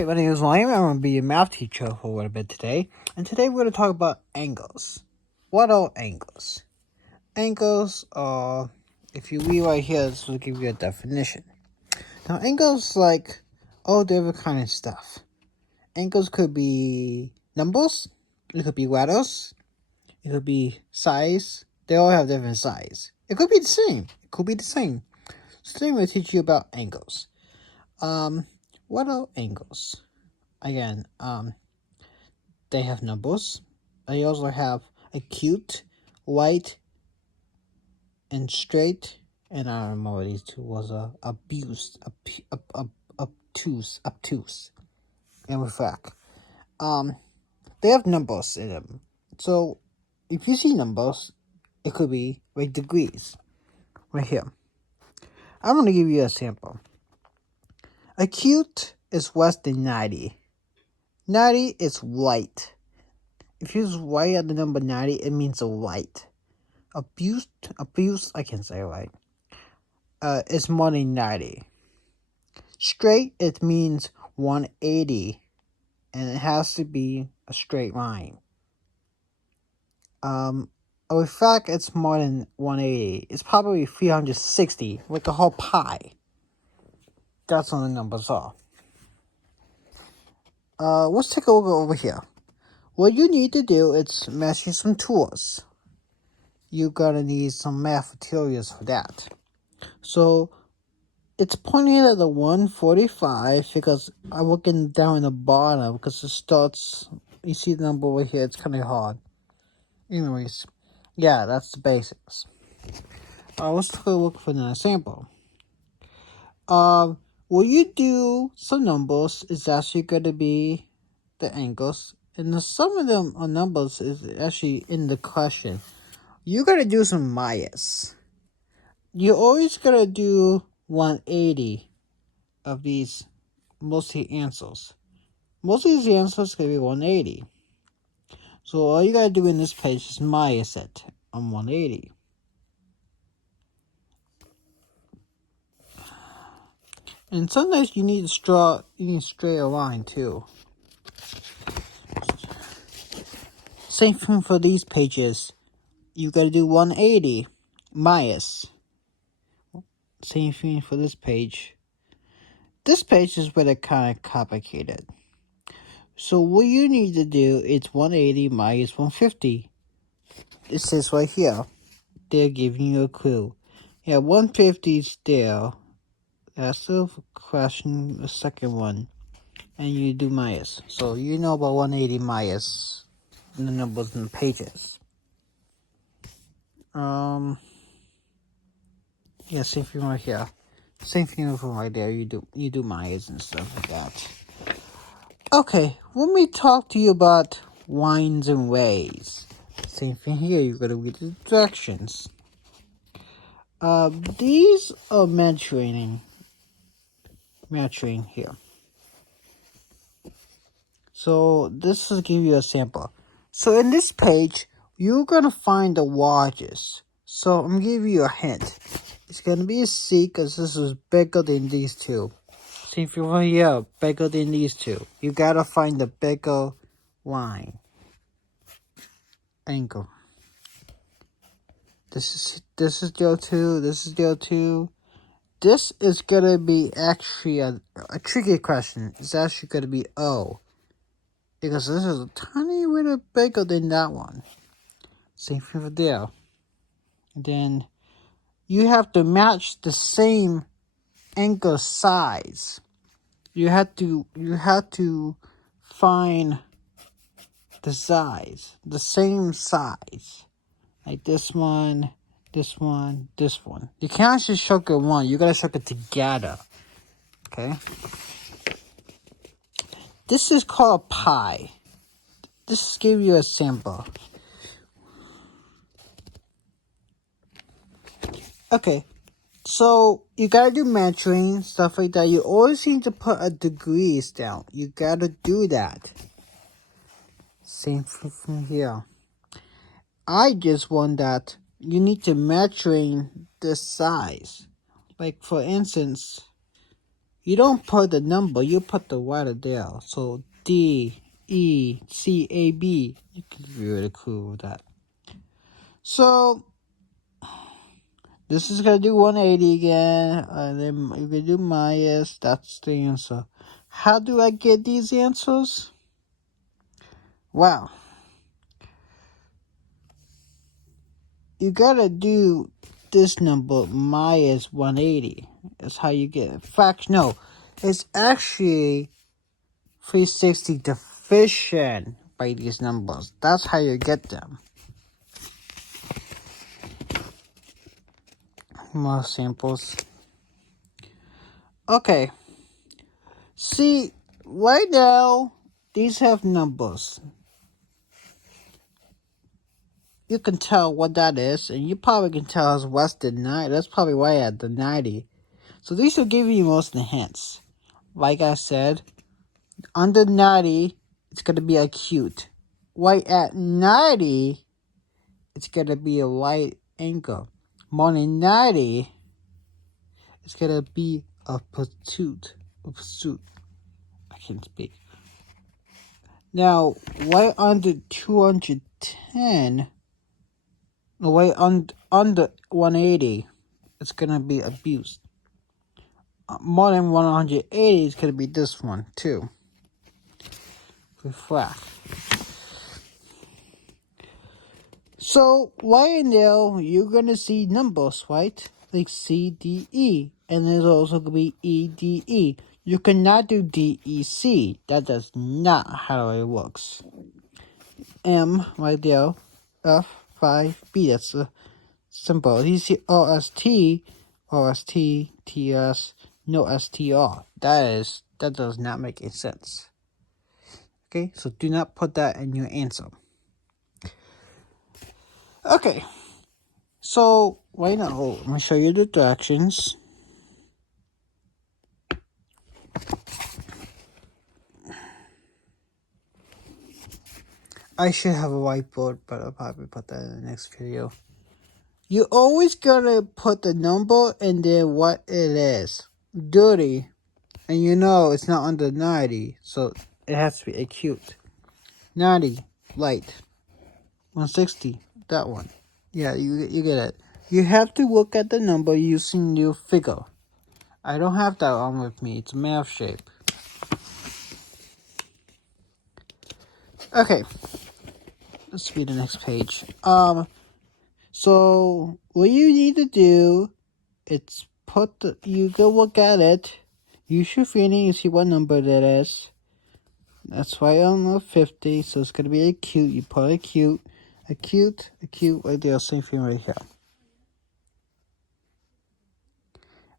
Hi, my name is William. I'm going to be a math teacher for a little bit today. And today we're going to talk about angles. What are angles? Angles are, if you read right here, this will give you a definition. Now, angles like all different kind of stuff. Angles could be numbers. It could be letters. It could be size. They all have different size. It could be the same. It could be the same. So today I'm going to teach you about angles. What are angles? Again, they have numbers. They also have acute, light, and straight. And I remember these two was obtuse, and refract. They have numbers in them. So if you see numbers, it could be like degrees. Right here. I'm gonna give you a sample. Acute is less than 90. 90 is light. If you write at the number 90, it means a light. Abuse, I can't say it right. It's more than 90. Straight, it means 180. And it has to be a straight line. In fact, it's more than 180. It's probably 360 with the whole pie. That's what the numbers are. Let's take a look over here. What you need to do is measure some tools. You're gonna need some math materials for that. So it's pointing at the 145 because I'm looking down in the bottom because it starts. You see the number over here. It's kind of hard. Anyways, yeah, that's the basics. Let's take a look for another sample. When you do some numbers, it's actually going to be the angles, and some of them are numbers is actually in the question. You got to do some minus. You always got to do 180 of these mostly answers. Most of these answers can be 180. So all you gotta do in this page is minus it on 180. And sometimes you need to straight a line too. Same thing for these pages. You gotta do 180 minus. Same thing for this page. This page is where it kind of complicated. So what you need to do is 180 minus 150. It says right here. They're giving you a clue. Yeah, 150 is there. That's the question, the second one. And you do minus. So you know about 180 minus the numbers in the pages. Yeah, same thing right here. Same thing from right there. You do minus and stuff like that. Okay, let me talk to you about winds and waves. Same thing here. You're gonna read the directions. These are measuring here. So this will give you a sample. So in this page, you're gonna find the largest. So I'm gonna give you a hint. It's gonna be a C because this is bigger than these two. See if you're here, bigger than these two. You gotta find the bigger line. Angle. This is still 2. This is still 2. This is gonna be actually a tricky question. It's actually gonna be O. Because this is a tiny little bigger than that one. Same thing for there. And then you have to match the same angle size. You have to find the size, the same size. Like this one, this one, this one. You can't just shake it one. You gotta shake it together. Okay? This is called a pie. This give you a sample. Okay, so you gotta do measuring, stuff like that. You always need to put a degrees down. You gotta do that. Same from here. I just want that you need to measuring the size. Like for instance, You don't put the number, you put the letter there. So D, E, C, A, B. You can be really cool with that. So this is gonna do 180 again, and then you can do minus. That's the answer. How do I get these answers? Wow. You gotta do this number minus 180. That's how you get it. In fact, no. It's actually 360 division by these numbers. That's how you get them. More samples. Okay. See, right now, these have numbers. You can tell what that is, and you probably can tell it's less than 90. That's probably right at the 90. So these will give you most of the hints. Like I said, under 90, it's going to be acute. Right at 90, it's going to be a right angle. More than 90, it's going to be a pursuit. I can't speak. Now, right under 210, right under 180, it's going to be abused. More than 180 is going to be this one, too. Refract. So, right in there, you're going to see numbers, right? Like C, D, E. And there's also going to be E, D, E. You cannot do D, E, C. That does not how it works. M, right there. F, 5, B. That's the symbol. You see O, S, T, T, S, no S, T, R. That does not make any sense. Okay, so do not put that in your answer. Okay, so right now, I'm going to show you the directions. I should have a whiteboard, but I'll probably put that in the next video. You always gotta put the number and then what it is. Dirty. And you know it's not under 90, so it has to be acute. 90, light. 160, that one. Yeah, you get it. You have to look at the number using your figure. I don't have that on with me. It's a math shape. Okay. Let's read the next page. So what you need to do, it's you go look at it. Use your feeling and see what number that is. That's right on the 50, so it's gonna be acute. You put acute, right there, same thing right here.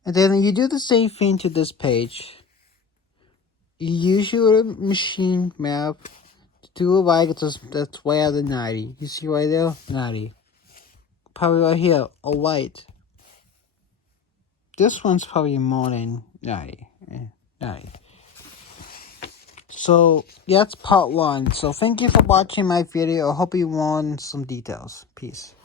And then you do the same thing to this page. You use your machine map to do a right, that's way out of 90. You see right there? 90. Probably right here, a white. This one's probably more than 90. 90. So, that's part 1. So, thank you for watching my video. I hope you learned some details. Peace.